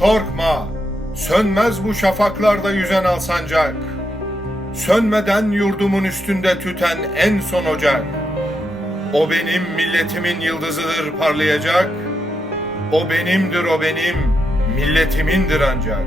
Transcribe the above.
Korkma, sönmez bu şafaklarda yüzen al sancak. Sönmeden yurdumun üstünde tüten en son ocak. O benim milletimin yıldızıdır parlayacak. O benimdir o benim, milletimindir ancak.